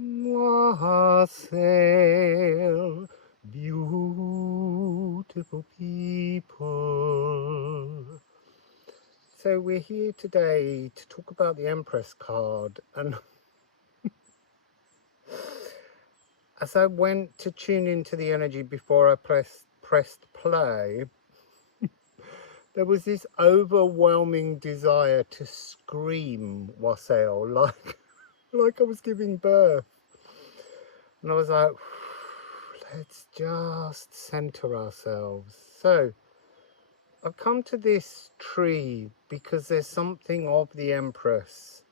Wassail, beautiful people. So we're here today to talk about the Empress card, and as I went to tune into the energy before I pressed play, there was this overwhelming desire to scream Wassail like I was giving birth. And I was like, let's just center ourselves. So I've come to this tree because there's something of the Empress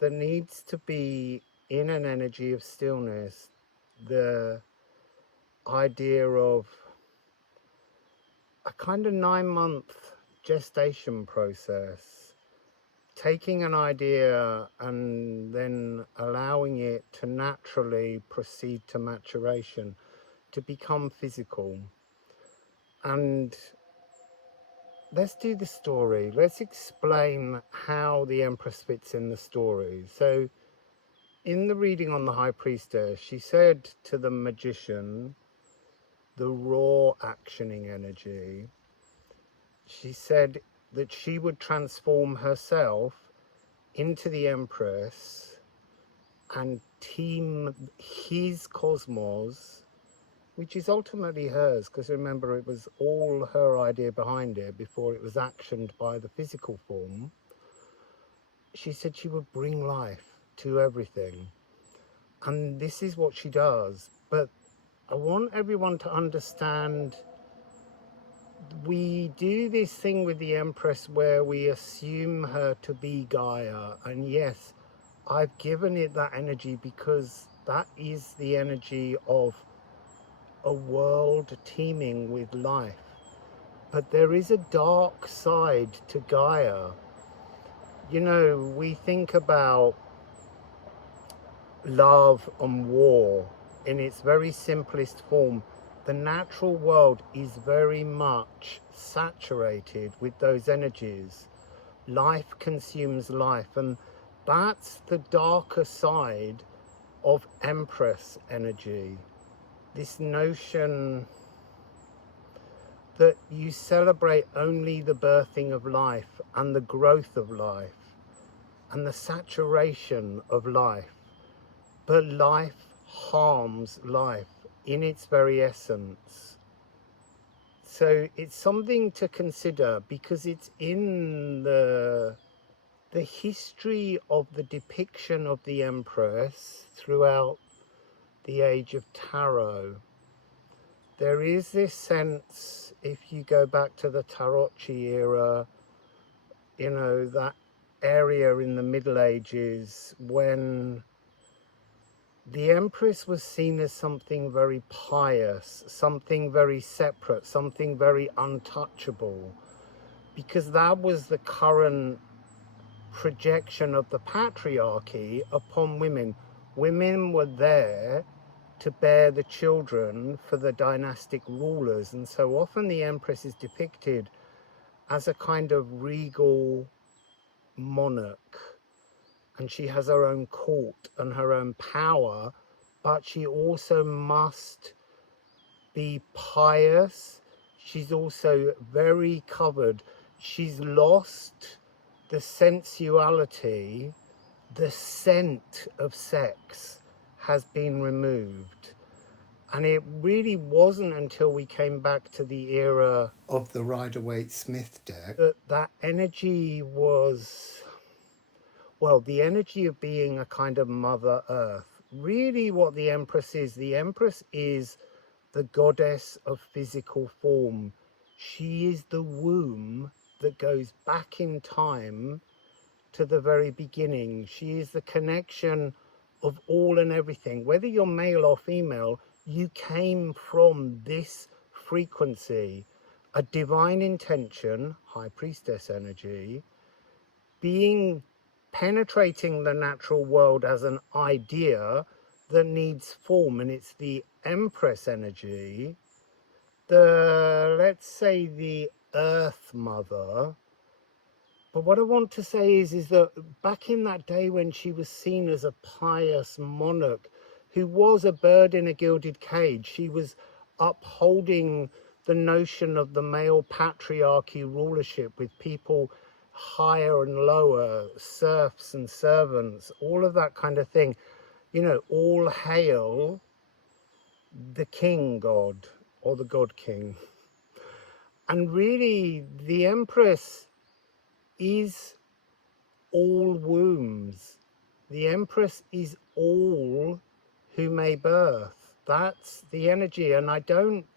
that needs to be in an energy of stillness. The idea of a kind of 9-month gestation process, taking an idea and then allowing it to naturally proceed to maturation, to become physical. And let's do the story. Let's explain how the Empress fits in the story. So in the reading on the High Priestess, she said to the magician, the raw actioning energy, she said that she would transform herself into the Empress and team his cosmos, which is ultimately hers, because remember, it was all her idea behind it before it was actioned by the physical form. She said she would bring life to everything. And this is what she does. But I want everyone to understand, we do this thing with the Empress where we assume her to be Gaia. And yes, I've given it that energy because that is the energy of a world teeming with life. But there is a dark side to Gaia. You know, we think about love and war in its very simplest form. The natural world is very much saturated with those energies. Life consumes life, and that's the darker side of Empress energy. This notion that you celebrate only the birthing of life and the growth of life and the saturation of life, but life harms life in its very essence. So it's something to consider because it's in the history of the depiction of the Empress throughout the age of tarot. There is this sense, if you go back to the Tarocchi era, you know, that area in the Middle Ages when the Empress was seen as something very pious, something very separate, something very untouchable, because that was the current projection of the patriarchy upon women. Women were there to bear the children for the dynastic rulers, and so often the Empress is depicted as a kind of regal monarch, and she has her own court and her own power, but she also must be pious. She's also very covered. She's lost the sensuality, the scent of sex has been removed. And it really wasn't until we came back to the era of the Rider-Waite-Smith deck that that energy was, well, the energy of being a kind of Mother Earth. Really what the Empress is the goddess of physical form. She is the womb that goes back in time to the very beginning. She is the connection of all and everything. Whether you're male or female, you came from this frequency, a divine intention, High Priestess energy, penetrating the natural world as an idea that needs form, and it's the Empress energy, let's say the Earth Mother, But what I want to say is that back in that day when she was seen as a pious monarch who was a bird in a gilded cage, she was upholding the notion of the male patriarchy rulership with people higher and lower, serfs and servants, all of that kind of thing. You know, all hail the king god or the god king. And really, the Empress is all wombs. The Empress is all who may birth. That's the energy. And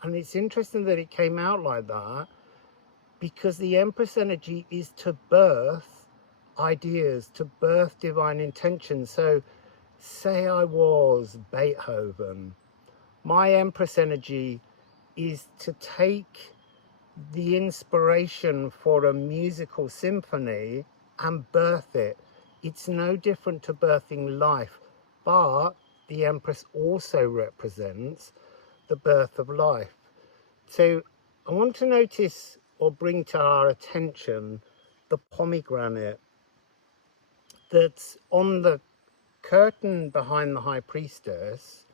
it's interesting that it came out like that, because the Empress energy is to birth ideas, to birth divine intention. So say I was Beethoven, my Empress energy is to take the inspiration for a musical symphony and birth it. It's no different to birthing life, but the Empress also represents the birth of life. So I want to notice or bring to our attention the pomegranate that's on the curtain behind the High Priestess.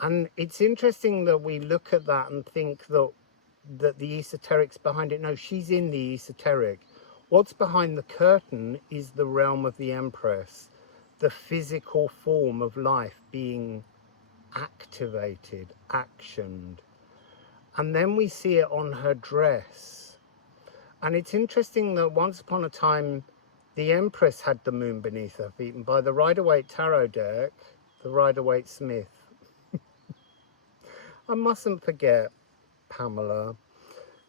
And it's interesting that we look at that and think that the esoteric's behind it. No, she's in the esoteric. What's behind the curtain is the realm of the Empress, the physical form of life being activated, actioned. And then we see it on her dress. And it's interesting that once upon a time, the Empress had the moon beneath her feet. And by the Rider-Waite Tarot deck, the Rider-Waite Smith, I mustn't forget Pamela.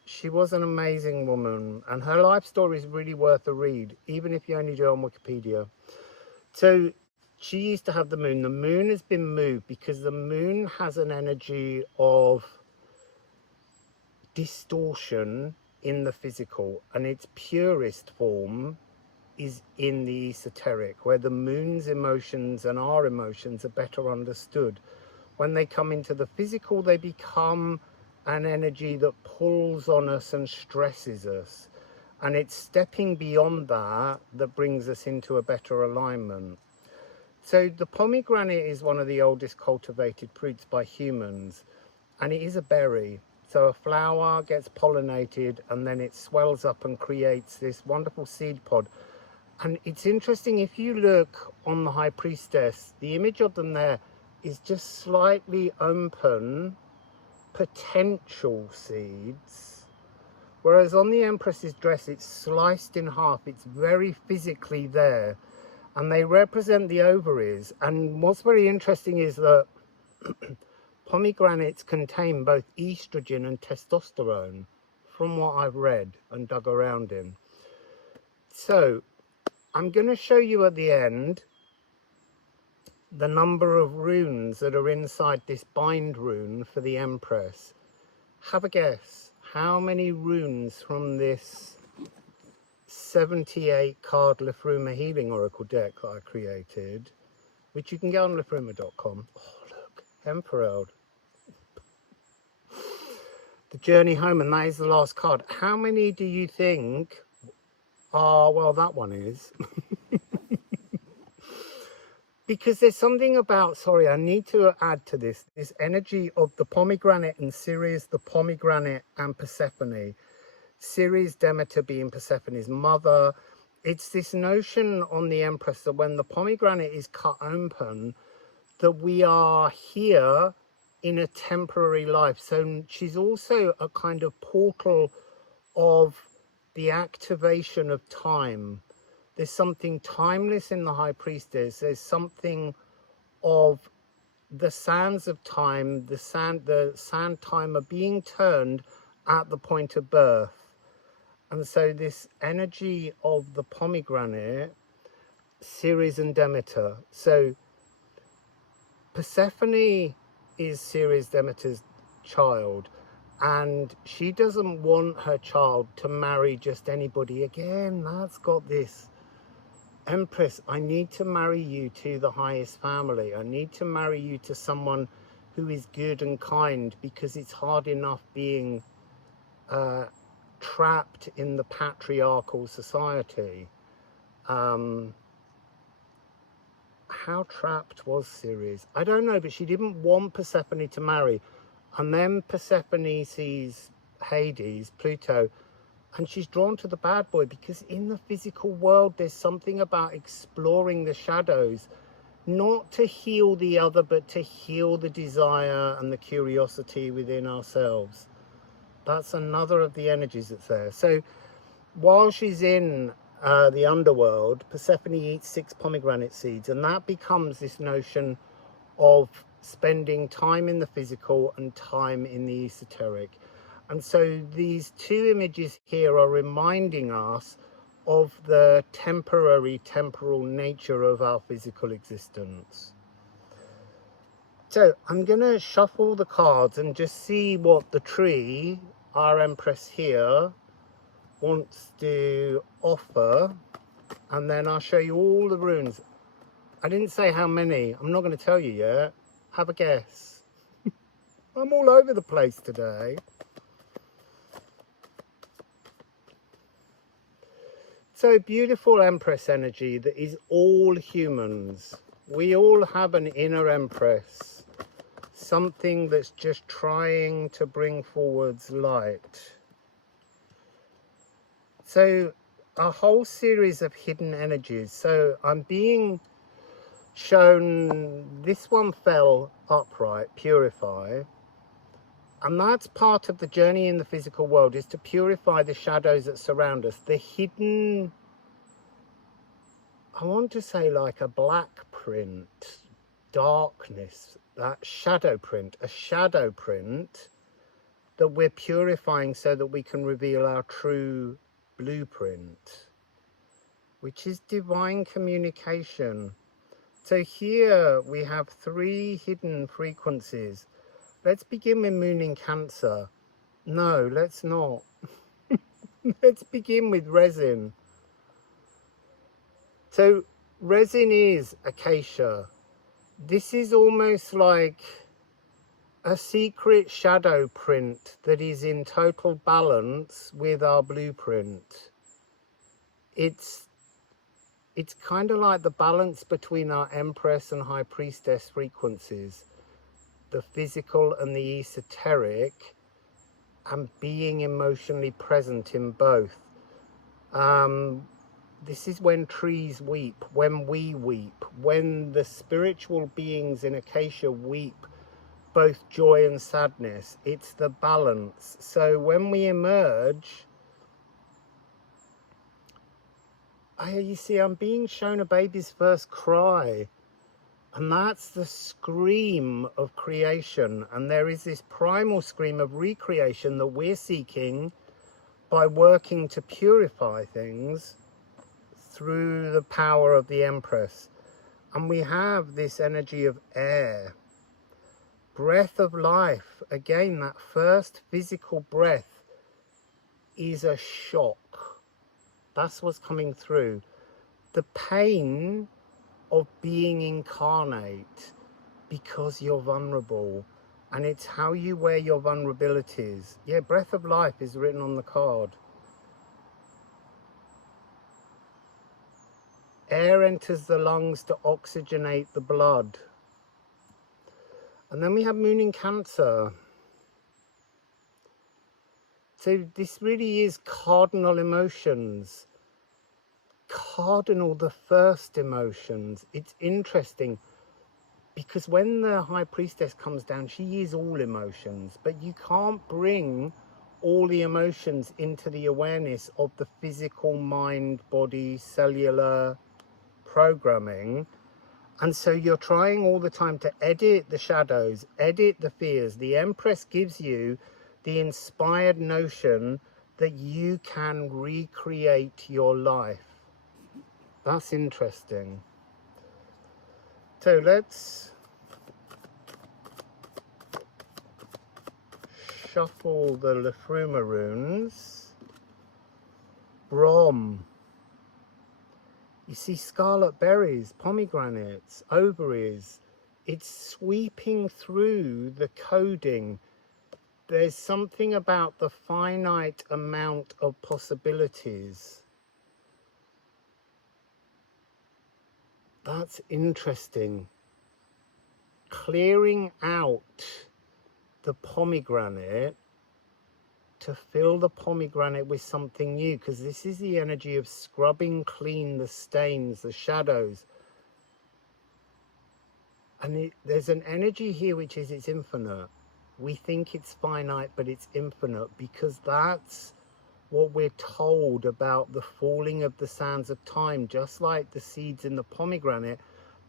She was an amazing woman, and her life story is really worth a read, even if you only do it on Wikipedia. So she used to have the moon. The moon has been moved because the moon has an energy of distortion in the physical, and its purest form is in the esoteric, where the moon's emotions and our emotions are better understood. When they come into the physical, they become an energy that pulls on us and stresses us. And it's stepping beyond that that brings us into a better alignment. So the pomegranate is one of the oldest cultivated fruits by humans, and it is a berry. So a flower gets pollinated and then it swells up and creates this wonderful seed pod. And it's interesting, if you look on the High Priestess, the image of them there is just slightly open potential seeds, whereas on the Empress's dress it's sliced in half. It's very physically there, and they represent the ovaries. And what's very interesting is that pomegranates contain both estrogen and testosterone, from what I've read and dug around in. So I'm going to show you at the end the number of runes that are inside this bind rune for the Empress. Have a guess. How many runes from this 78 card Liffruma Healing Oracle deck that I created, which you can get on liffruma.com. Oh, look, Temporal. The Journey Home, and that is the last card. How many do you think are, well, that one is. Because there's something about, sorry, I need to add to this energy of the pomegranate and Ceres, the pomegranate and Persephone. Ceres, Demeter being Persephone's mother. It's this notion on the Empress that when the pomegranate is cut open, that we are here in a temporary life. So she's also a kind of portal of the activation of time. There's something timeless in the High Priestess. There's something of the sands of time, the sand timer being turned at the point of birth. And so this energy of the pomegranate, Ceres and Demeter. So Persephone is Ceres, Demeter's child, and she doesn't want her child to marry just anybody. Again, that's got this, Empress, I need to marry you to the highest family. I need to marry you to someone who is good and kind, because it's hard enough being trapped in the patriarchal society. How trapped was Ceres? I don't know, but she didn't want Persephone to marry. And then Persephone sees Hades, Pluto, and she's drawn to the bad boy, because in the physical world there's something about exploring the shadows, not to heal the other, but to heal the desire and the curiosity within ourselves. That's another of the energies that's there. So while she's in the underworld, Persephone eats 6 pomegranate seeds, and that becomes this notion of spending time in the physical and time in the esoteric. And so these two images here are reminding us of the temporary, temporal nature of our physical existence. So I'm going to shuffle the cards and just see what the tree, our Empress here, wants to offer, and then I'll show you all the runes. I didn't say how many. I'm not going to tell you yet. Have a guess. I'm all over the place today. So beautiful Empress energy that is all humans. We all have an inner Empress, something that's just trying to bring forwards light. So a whole series of hidden energies. So I'm being shown, this one fell upright, purify. And that's part of the journey in the physical world, is to purify the shadows that surround us. The hidden, I want to say like a black print, darkness, that shadow print, a shadow print that we're purifying so that we can reveal our true blueprint, which is divine communication. So here we have 3 hidden frequencies. Let's begin with Moon in Cancer. No, let's not. Let's begin with resin. So resin is acacia. This is almost like a secret shadow print that is in total balance with our blueprint. It's kind of like the balance between our Empress and High Priestess frequencies, the physical and the esoteric, and being emotionally present in both. This is when trees weep, when we weep, when the spiritual beings in acacia weep both joy and sadness. It's the balance. So when we emerge, you see, I'm being shown a baby's first cry. And that's the scream of creation. And there is this primal scream of recreation that we're seeking by working to purify things through the power of the Empress. And we have this energy of air, breath of life. Again, that first physical breath is a shock. That's what's coming through. The pain of being incarnate because you're vulnerable, and it's how you wear your vulnerabilities. Yeah, breath of life is written on the card. Air enters the lungs to oxygenate the blood. And then we have Moon in Cancer. So this really is cardinal emotions. Cardinal, the first emotions. It's interesting because when the High Priestess comes down, she is all emotions, but you can't bring all the emotions into the awareness of the physical mind, body, cellular programming. And so you're trying all the time to edit the shadows, edit the fears. The Empress gives you the inspired notion that you can recreate your life. That's interesting. So let's shuffle the Liffruma runes. Brom. You see scarlet berries, pomegranates, ovaries. It's sweeping through the coding. there's something about the finite amount of possibilities that's interesting. Clearing out the pomegranate to fill the pomegranate with something new, because this is the energy of scrubbing clean the stains, the shadows. And there's an energy here which is it's infinite. We think it's finite, but it's infinite, because that's what we're told about the falling of the sands of time. Just like the seeds in the pomegranate,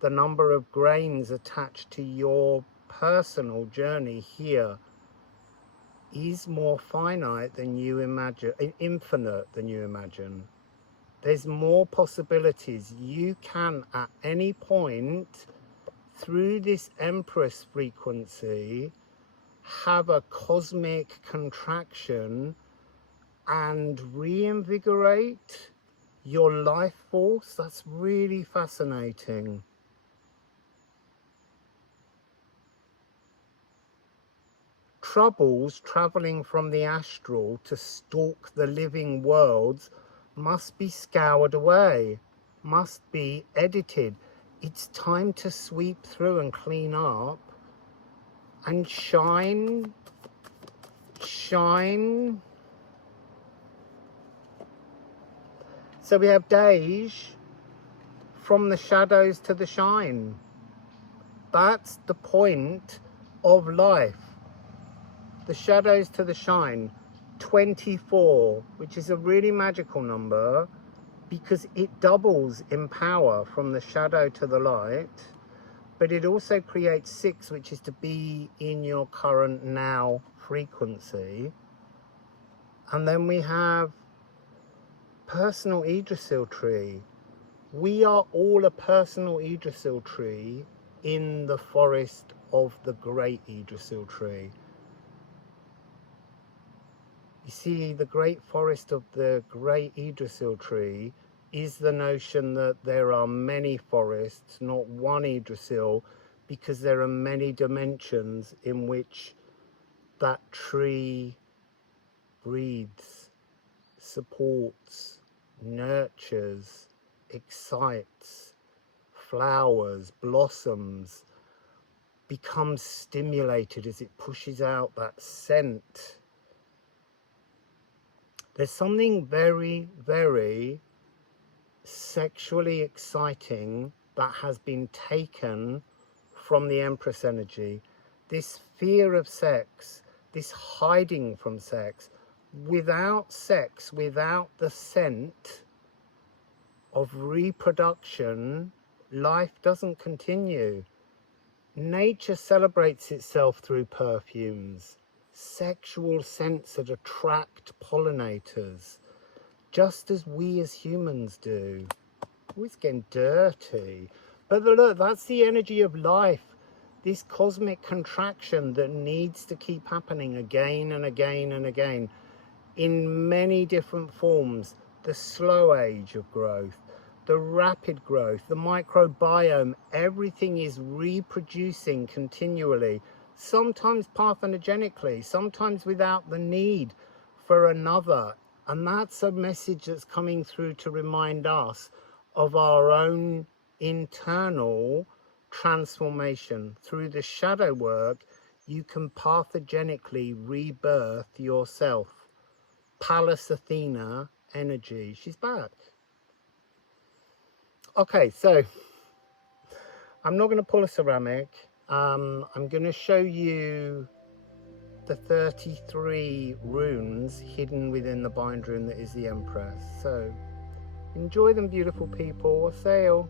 the number of grains attached to your personal journey here is more finite than you imagine, infinite than you imagine. There's more possibilities. You can at any point through this Empress frequency have a cosmic contraction and reinvigorate your life force. That's really fascinating. Troubles traveling from the astral to stalk the living worlds must be scoured away, must be edited. It's time to sweep through and clean up and shine. So we have Dej, from the shadows to the shine. That's the point of life. The shadows to the shine. 24, which is a really magical number because it doubles in power from the shadow to the light, but it also creates 6, which is to be in your current now frequency. And then we have personal Yggdrasil tree. We are all a personal Yggdrasil tree in the forest of the great Yggdrasil tree. You see, the great forest of the great Yggdrasil tree is the notion that there are many forests, not one Yggdrasil, because there are many dimensions in which that tree breathes, supports, nurtures, excites, flowers, blossoms, becomes stimulated as it pushes out that scent. There's something very, very sexually exciting that has been taken from the Empress energy. This fear of sex, this hiding from sex. Without sex, without the scent of reproduction, life doesn't continue. Nature celebrates itself through perfumes, sexual scents that attract pollinators, just as we as humans do. Oh, it's getting dirty. But look, that's the energy of life, this cosmic contraction that needs to keep happening again and again and again in many different forms. The slow age of growth, the rapid growth, the microbiome, everything is reproducing continually, sometimes parthenogenically, sometimes without the need for another. And that's a message that's coming through to remind us of our own internal transformation. Through the shadow work, you can parthenogenically rebirth yourself. Pallas Athena energy. She's back. Okay, so I'm not going to pull a ceramic. I'm going to show you the 33 runes hidden within the bind rune that is the Empress. So enjoy them, beautiful people. Wassail.